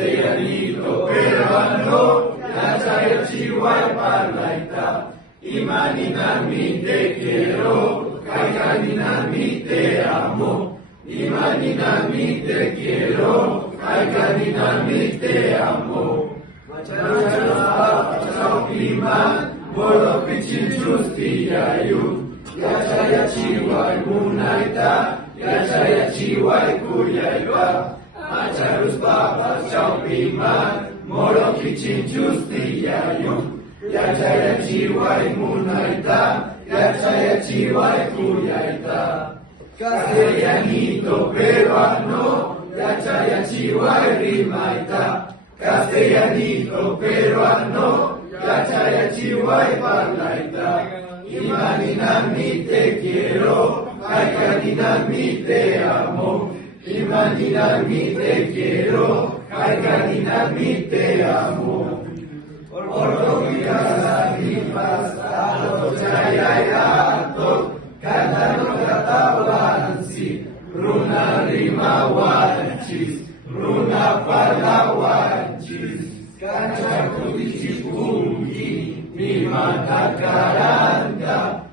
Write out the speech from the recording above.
castellanito peruano, ya chihuay parlaita, imaninami te quiero, kaiganinami te amo, imaninami te quiero, kaiganinami te amo. Piman, bolo pichin justiyayu, ya chihuay munaita, ya chihuay kuyaypa. Macharus papas chau piman, moro kichin justiyayu, ya chihuay munaita, ya chihuay kuyayta. Castellanito peruano, ya chihuay rimaita. Castellanito peruano, ya chihuay parlaita. Imaninami te quiero, kaiganinami te amo. Imaninami te quiero, kaiganinami te amo. Ortogiras lágrimas, ato chayayato, cantano katawansi, runa rima wanchis, runa parlawanchis. Kancha kudichipungi, mi mata karanda,